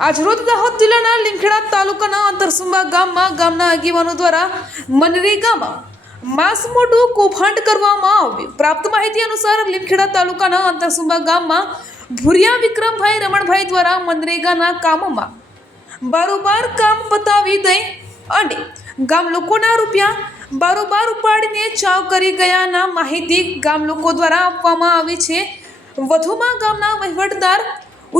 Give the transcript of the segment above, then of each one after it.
આજરોજ દાહોદ જિલ્લાના લીમખેડા તાલુકાના અંતરસુંબા ગામના આગેવાનો દ્વારા મનરેગામાં માસમોટું કૌભાંડ કરવામાં આવ્યું। પ્રાપ્ત માહિતી અનુસાર લીમખેડા તાલુકાના અંતરસુંબા ગામમાં ભુરિયા વિક્રમભાઈ રમણભાઈ દ્વારા મનરેગાના કામોમાં બારોબાર કામ પતાવી દઈ અને ગામ લોકોના રૂપિયા બારોબાર ઉપાડીને ચાવ કરી ગયાના માહિતી ગામ લોકો દ્વારા આપવામાં આવી છે। વધુમાં ગામના વહીવટદાર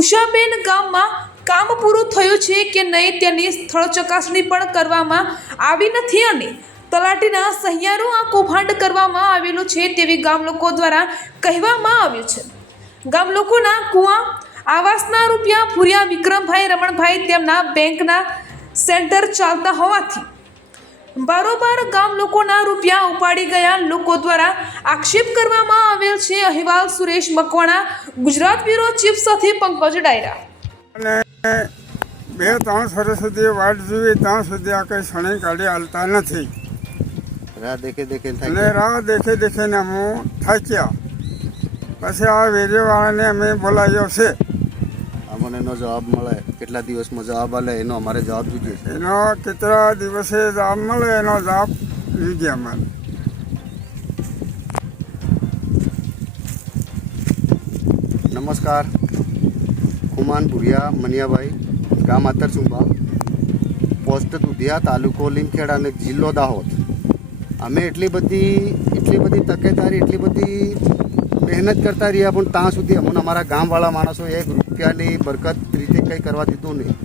ઉષાબેન ગામમાં કામ પૂરું થયું છે કે નહીં તેની સ્થળ ચકાસણી પણ કરવામાં આવી નથી અને તલાટીના સહિયારો આ કૌભાંડ કરવામાં આવેલું છે તેવી ગામ લોકો દ્વારા કહેવામાં આવ્યું છે। ગામ લોકોના કુવા આવાસના રૂપિયા ભુરિયા વિક્રમભાઈ રમણભાઈ તેમના બેંકના સેન્ટર ચાલતા હોવાથી બારોબાર ગામ લોકોના રૂપિયા ઉપાડી ગયા લોકો દ્વારા આક્ષેપ કરવામાં આવેલ છે। અહેવાલ સુરેશ મકવાણા, ગુજરાત બ્યુરો ચીફ સાથે પંકજ ડાયરા। અને 2-3 વર્ષ સુધી વાટ જોઈ ત્યાં સુધી આ કંઈ શણી કાઢી હાલતા નથી। રાહ દેખે દેખીને અમે થાક્યા। પછી આ વેરીવાળાને અમે બોલાવ્યો છે। અમને એનો જવાબ મળે, કેટલા દિવસમાં જવાબ મળે એનો અમારે જવાબ જોઈએ છે। એનો કેટલા દિવસે જવાબ મળે એનો જવાબ જોઈએ અમારે। નમસ્કાર, ખુમાન ભુરિયા મનિયાભાઈ, ગામ આતરસુંબા, પોસ્ટ દુધિયા, તાલુકો લીમખેડા અને જિલ્લો દાહોદ। અમે એટલી બધી તકેદારી, એટલી બધી મહેનત કરતા રહ્યા પણ ત્યાં સુધી અમને અમારા ગામવાળા માણસો 1 રૂપિયાની બરકત રીતે કંઈ કરવા દીધું નહીં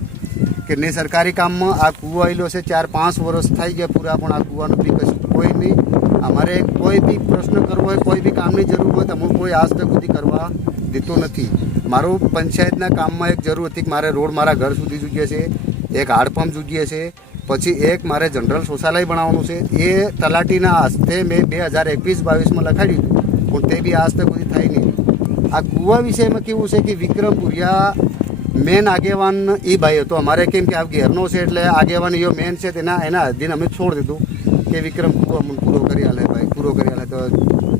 કે ને સરકારી કામમાં આ કૂવો આવેલો છે 4-5 વર્ષ થઈ ગયા પૂરા, પણ આ કૂવાનું બી કશું કોઈ નહીં। અમારે કોઈ બી પ્રશ્ન કરવો હોય, કોઈ બી કામની જરૂર હોય તો અમુક કોઈ આજ તક સુધી કરવા દીધો નથી। મારું પંચાયતના કામમાં એક જરૂર હતી કે મારે રોડ મારા ઘર સુધી જોઈએ છે, એક હાડપંપ જોઈએ છે, પછી એક મારે જનરલ શૌચાલય બનાવવાનું છે। એ તલાટીના હસ્તે મેં 2021-22માં લખાડ્યું હતું પણ તે બી આજ તક સુધી થઈ નહીં। આ કૂવા વિષયમાં કેવું છે કે વિક્રમ ભુરિયા મેન આગેવાન એ ભાઈ હતો અમારે, કેમ કે આ ઘેરનો છે એટલે આગેવાન એ મેન છે, એના અધીન અમે છોડી દીધું કે વિક્રમ પૂરો કરી હાલે ભાઈ, પૂરો કરી હાલે। તો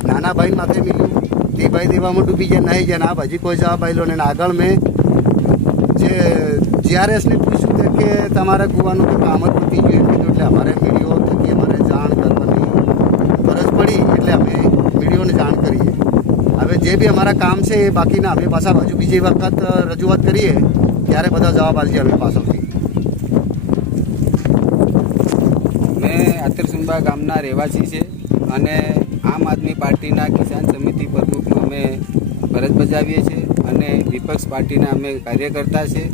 નાના ભાઈ માથે મિલ્યું, તે ભાઈ દેવામાં ડૂબી ગયા, નહીં ગયા, ના હજી કોઈ જવાબ આવેલો ને આગળ મેં જે GRSને પૂછ્યું હતું કે તમારા કૂવાનું તો કામ જ પતી ગયું કીધું, એટલે અમારે મીડિયો થકી અમારે જાણ કરવાની ફરજ પડી એટલે અમે મીડિયોને જાણ કરીએ। હવે જે બી અમારા કામ છે એ બાકીના અમે પાછા હજુ બીજી વખત રજૂઆત કરીએ ત્યારે બધા જવાબ આપીએ અમે પાછળથી। મેં આતરસુંબા ગામના રહેવાસી છે અને આમ આદમી પાર્ટીના કિસાન સમિતિ પ્રમુખમાં અમે ફરજ બજાવીએ છીએ અને વિપક્ષ પાર્ટીના અમે કાર્યકર્તા છે।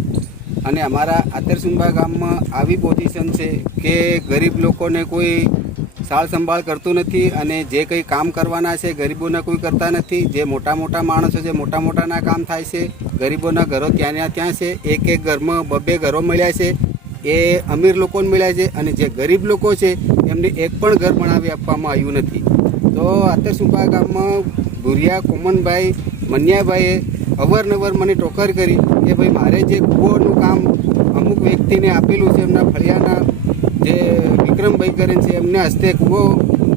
અને અમારા આતરસુંબા ગામમાં આવી પોઝિશન છે કે ગરીબ લોકોને કોઈ સાળ સંભાળ કરતું નથી અને જે કંઈ કામ કરવાના છે ગરીબોના કોઈ કરતા નથી। જે મોટા માણસો છે, મોટાના કામ થાય છે, ગરીબોના ઘરો ત્યાં છે। એક ઘરમાં 2 ઘરો મળ્યા છે, એ અમીર લોકોને મળ્યા છે અને જે ગરીબ લોકો છે એમને એક પણ ઘર બનાવી આપવામાં આવ્યું નથી। તો આતરસુંબા ગામમાં ભુરિયા કોમનભાઈ મનિયાભાઈએ અવારનવાર મને ટોકર કરી કે ભાઈ મારે જે કૂવાનું કામ અમુક વ્યક્તિને આપેલું છે, એમના ફળિયાના જે વિક્રમભાઈ કરીને છે એમને હસ્તે કૂવો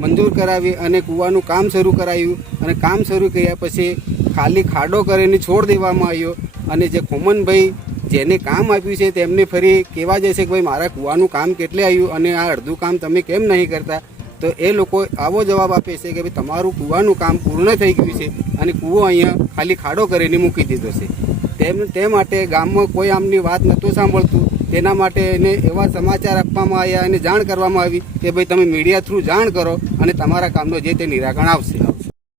મંજૂર કરાવી અને કૂવાનું કામ શરૂ કરાવ્યું અને કામ શરૂ કર્યા પછી ખાલી ખાડો કરીને છોડ દેવામાં આવ્યો અને જે કોમનભાઈ જેને કામ આપ્યું છે તેમને ફરી કહેવા જશે કે ભાઈ મારા કૂવાનું કામ કેટલે આવ્યું અને આ અડધું કામ તમે કેમ નહીં કરતા। તો એ લોકો આવો જવાબ આપે છે કે ભાઈ તમારું કૂવાનું કામ પૂર્ણ થઈ ગયું છે અને કૂવો અહીંયા ખાલી ખાડો કરીને મૂકી દીધો છે। તે માટે ગામમાં કોઈ આમની વાત નહોતું સાંભળતું, તેના માટે એને એવા સમાચાર આપવામાં આવ્યા અને જાણ કરવામાં આવી કે ભાઈ તમે મીડિયા થ્રુ જાણ કરો અને તમારા કામનો જે તે નિરાકરણ આવશે।